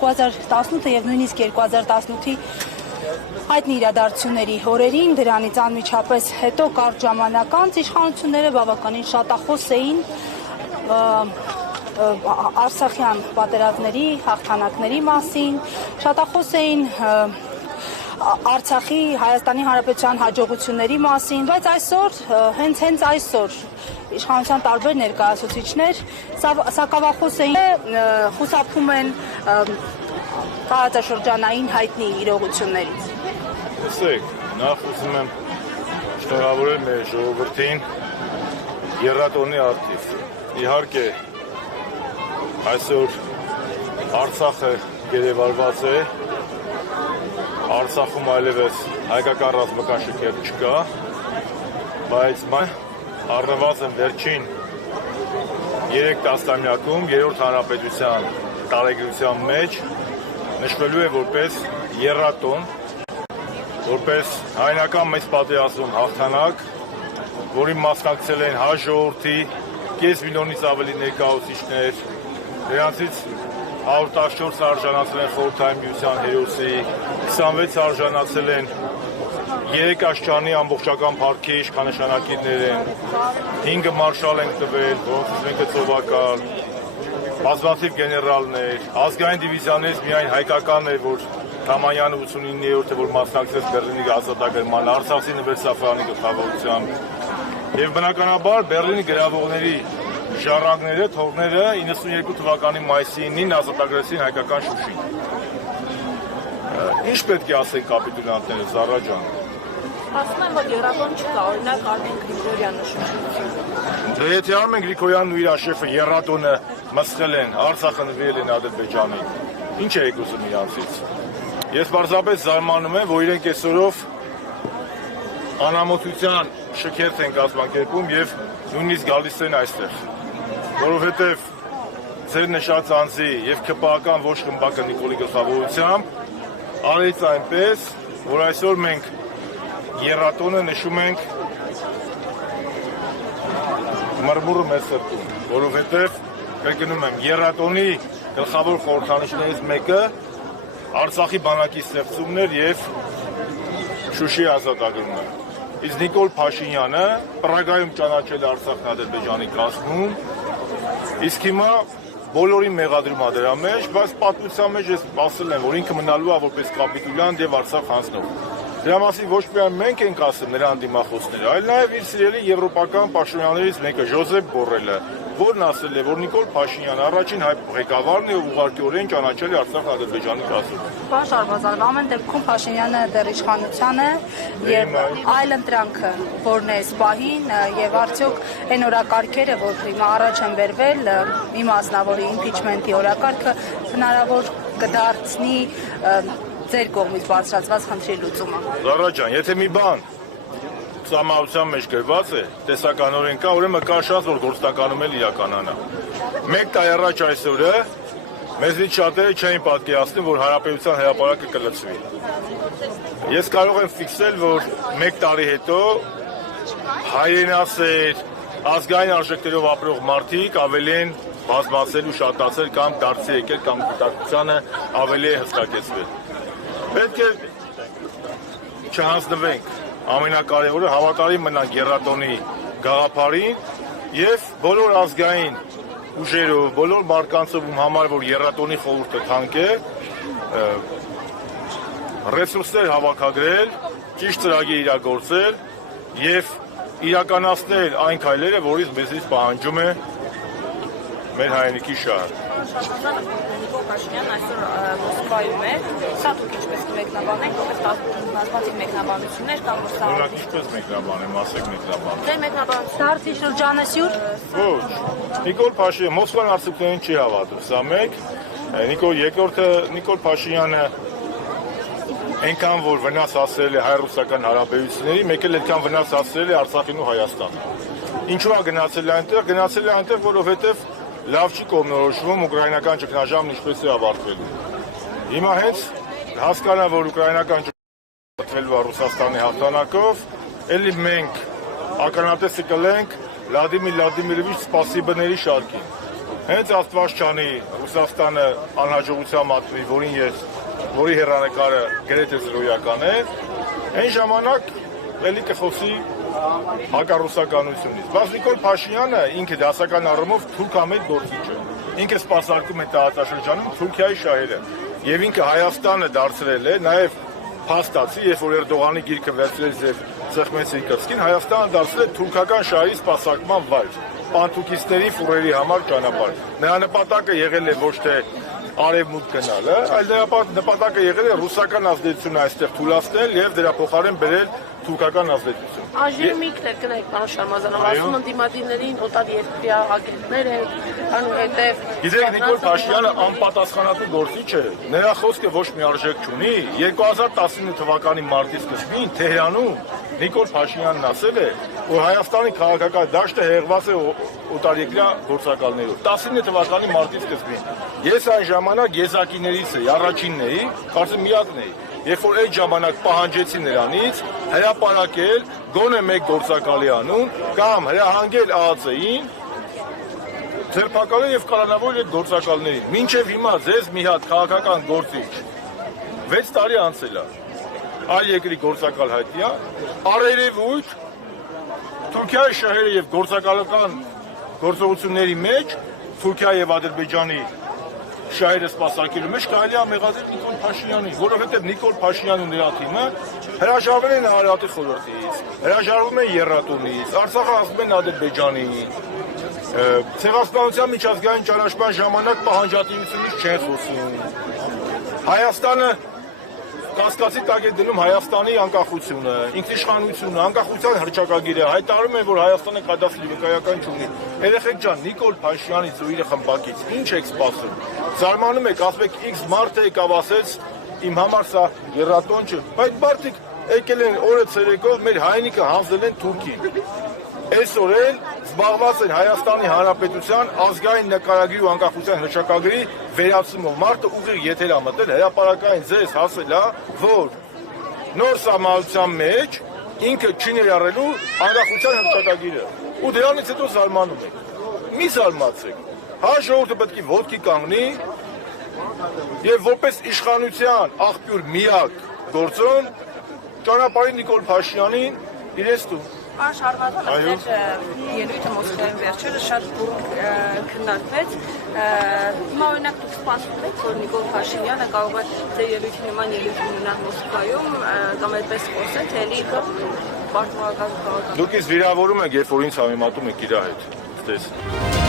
2018 եւ նույնիսկ 2018-ի հայտնի իրադարձությունների օրերին, դրանից անմիջապես հետո կարճ ժամանակ անց իշխանությունները բավականին շատախոս էին Արցախյան պատերազմների, հաղթանակների մասին, շատախոս էին Արցախի, Հայաստանի Հանրապետության հաջողությունների մասին, բայց այսօր, հենց այսօր իշխանության տարբեր ներկայացուցիչներ սակավախոս էին, խուսափում են տարածաշրջանային հայտնի իրողություններից։ Լսեք, նախ ուզում եմ շնորհավորել մեր ժողովրդին եռատոնի արդիվ։ Իհարկե, այսօր Արցախը գերեվարված է, Արցախում այլևս հայկական ռազմական շքեր չկա, բայց առնվազն վերջին 3 տասնամյակում 3-րդ հանրապետության տարեգրության մեջ նշվելու է որպես եռատոն, որպես հայնական մեծ պատերազմում հաղթանակ, որին մասնակցել են հայ ժողովրդի կես միլիոնից ավելի ներկայացուցիչներ, նրանցից 114 արժանացել են Խորհրդային Միության հերոսի, 26 արժանացել են 3 աշխարհի ամբողջական փառքի իշխանանշանակիրներ են, 5 մարշալ են տվել, որոնցից մեկը ծովակալ, բազմաթիվ գեներալներ, ազգային դիվիզիաներից միայն հայկական էր, որ Թամանյանը 89-րդը, որ մասնակցեց Բեռլինի ազատագրման, Արցախի նվերսաֆարանի գլխավորությամբ, եւ բնականաբար Բեռլինի գրավողների ժառանգները, թողները 92 թվականի մայիսի 9-ին ազատագրեցին հայկական Շուշին։ Ինչ պետք է ասեն կապիտուլյանտները, Զառա ջան։ Ասում եմ, որ եռատոն չկա, օրինակ Արմեն Գրիգորյանը շրջություն։ Դե եթե Արմեն Գրիգորյանն ու իր աշեֆը եռատոնը մսխել են, Արցախը նվիրել են Ադրբեջանին, ինչ եք ուզում իրանցից։ Ես պարզապես զարմանում եմ, որ իրենք այսօրով անամոթության շքերթ են կազմակերպում եւ նույնիսկ գալիս են այստեղ, որովհետեւ ձեր նշած անձի եւ ԿՊԱ-ական ոչ խմբակը Նիկոլի գլխավորությամբ արեց այնպես, որ այսօր մենք եռատոնը նշում ենք մրմուրը մեծ սրտում, որովհետև կրկնում եմ, եռատոնի գլխավոր խորհրդանիշներից մեկը Արցախի բանակի ստեղծումն էր եւ Շուշի ազատագրումը։ Իսկ Նիկոլ Փաշինյանը Պրագայում ճանաչել է Արցախն Ադրբեջանի կազմում, իսկ հիմա բոլորին մեղադրում է դրա մեջ, բայց պատմության մեջ ես ասել եմ, որ ինքը մնալու է որպես կապիտուլյանտ եւ Արցախ հանձնող։ Դրա մասին ոչ միայն մենք ենք ասում նրա անդիմախոսները, այլ նաև իր սիրելի եվրոպական պաշտոնյաներից մեկը Ժոզեփ Բորելը, որն ասել է, որ Նիկոլ Փաշինյանը առաջին հայ ղեկավարն է ով ուղղակիորեն ճանաչել է Արցախ-Ադրբեջանի կազմում։ Պարոն Շարվազան, ամեն դեպքում Փաշինյանը դեռ իշխանության է եւ այլ ընտրանքը որն է սպահին եւ արդյոք այն օրակարգերը, որ հիմա առաջ են բերվել, մի մասնավորի իմպիչմենտի օրակարգը հնարավոր կդարձնի ձեր կողմից բարձրացված խնդրի լուծումը։ Զառա ջան, եթե մի բան ծամահության մեջ գրված է, տեսականորեն կա, ուրեմն կա շատ որ գործնականում էլ իրականանա։ Մեկ տարի առաջ այսօրը մեզնից շատերը չէին պատկերացնում, որ հանրապետության հրապարակը կլցվի։ Ես կարող եմ ֆիքսել, որ մեկ տարի հետո հայրենասեր, ազգային արժեքներով ապրող մարդիկ ավելի են բազմացել ու շատացել կամ դարձի եկել կամ գիտակցությանը ավելի է հստակեցվել։ Պետք է չհանձնվենք, ամենակարևորը հավատարիմ մնանք եռատոնի գաղափարին եւ բոլոր ազգային ուժերով, բոլոր մարկանցով համար, որ եռատոնի խորհուրդը թանկ է, ռեսուրսներ հավաքագրել, ճիշտ ծրագիր իրագործել եւ իրականացնել այն քայլերը, որից մեզից պահանջում է մեր հայրենիքի շահը։ Նիկոլ Փաշինյանն այսօր Մոսկվայում է, սա դուք ինչպես կմեկնաբանեք, որպես բազմաթիվ մեկնաբանություններ կան, որ սա ինչպես մեկնաբանեմ, ասեք մեկնաբանեմ։ Ձեր մեկնաբանությունը Դարձի շրջանասյուր։ Ոչ, Նիկոլ Փաշինյանը Մոսկվան արդյունքներին չի հավատում, սա մեկ, երկրորդը Նիկոլ Փաշինյանը այնքան որ վնաս հասցրել է հայ-ռուսական հարաբերությունների, մեկ էլ այդքան վնաս հասցրել է Արցախին ու Հայաստանին։ Ինչու է գնացել այնտեղ, որովհետև լավ չի կողմնորոշվում ուկրաինական ճգնաժամն ինչպես է ավարտվելու։ Հիմա հենց հասկանա, որ ուկրաինական ճգնաժամը ավարտվելու է Ռուսաստանի հաղթանակով, էլի մենք ականատեսը կլենք Վլադիմիր Վլադիմիրովիչ Սպասիբների շարքին։ Հենց Աստվածչյանի Ռուսաստանը անհաջողության մատնի, որի հեռանկարը գրեթե զրոյական է, այն ժամանակ էլի կխոսի հակառուսականությունից։ Բայց Նիկոլ Փաշինյանը ինքը դասական առումով թուրքամետ գործիչ է։ Ինքը սպասարկում է տարածաշրջանում Թուրքիայի շահերը եւ ինքը Հայաստանը դարձրել է նաեւ փաստացի, երբ որ Էրդողանի գիրքը վերցրել ձեր Սեխմեցի կրծքին, Հայաստանը դարձրել է թուրքական շահի սպասարկման վայր, պանթուրքիստների ֆուրերի համար ճանապարհ։ Նրա նպատակը եղել է ոչ թե արևմուտք գնալը, այլ նպատակը եղել է ռուսական ազդեցությունը այստեղ թույլատնել եւ դրա փոխարեն բերել թուրքական ազդեցություն։ Աժիրմիկն էր գնայք պարոն Շարմազանով, ասում են դիմադիրներին օտար երկրյա ագենտներ են, այնուհետև Գիտեք, Նիկոլ Փաշինյանը անպատասխանատու գործիչ է, նրա խոսքը ոչ մի արժեք չունի։ 2019 թվականի մարտի սկզբին Թեհրանում Նիկոլ Փաշինյանն ասել է, որ Հայաստանի քաղաքական դաշտը հեղված է օտարերկրյա գործակալներով։ 19 թվականի մարտի սկզբին։ Ես այն ժամանակ եզակիներից էի, առաջինն էի, կարծեմ միակն էի։ Երբ որ այդ ժամանակ պահանջեցի նրանից հրապարակել գոնե մեկ գործակալի անուն կամ հրահանգել ԱԱՑ-ին ձերբակալել եւ կալանավորել այդ գործակալներին։ Մինչեւ հիմա ձեզ մի հատ քաղաքական գործիչ 6 տարի անցել է։ Այլ երկրի գործակալ հայտի է, առերևույթ Թուրքիայի շահերը եւ գործակալական գործողությունների մեջ Թուրքիա եւ Ադրբեջանի շահերը սպասարկելու մեջ կարելի է մեղադրել Նիկոլ Փաշինյանին, որովհետև Նիկոլ Փաշինյանն ու նրա թիմը հրաժարվել են Հանրապետի խորհրդից, հրաժարվում են Եռատունից, Արցախը ասում են Ադրբեջանին, Ցեղասպանության միջազգային ճանաչման ժամանակ պահանջատիրությունից չեն խոսում։ Հայաստանը կասկածի տակ է դնում Հայաստանի անկախությունը, ինքնիշխանությունը, անկախության հռչակագիրը, հայտարարում են, որ Հայաստանը կադաստրի վկայական չունի։ Երեխեք ջան, Նիկոլ Փաշինյանից ու իր խմբակից ինչ եք սպասում։ Զարմանում եք, ասում եք X մարդ է եկավ ասեց, իմ համար սա եռատոն չէ։ Բայց մարդիկ եկել են օրը ցերեկով մեր հայնիկը հանձնել են Թուրքին։ Այսօր էլ զբաղված են Հայաստանի Հանրապետության ազգային նկարագրի ու անկախության հռչակագրի վերացումով։ Մարդը ուղիղ եթեր է մտել, հրապարակային ձեզ հասել է, որ նոր սահմանության մեջ ինքը չի ներառելու անկախության հռչակագիրը։ Ու դրանից հետո զարմանում եք։ Մի զարմացեք։ Հա ժողովուրդը պետք է ոտքի կանգնի եւ որպես իշխանության աղբյուր միակ գործոն ճանապարհի Նիկոլ Փաշինյանին իրենց տուն։ Պարոն Շարմազան, ձեր ելույթը Մոսկվայում վերջերս շատ բուրըն քննարկվեց։ Հիմա օրինակ դուք սպասում եք, որ Նիկոլ Փաշինյանը կարող է ձեր ելույթի նման ելույթ ունենալ Մոսկվայում կամ այդպես խոսել, թե էլի պարտավորական։ Դուք ինձ վիրավորում եք, երբ որ ինձ համեմատում եք իր հետ։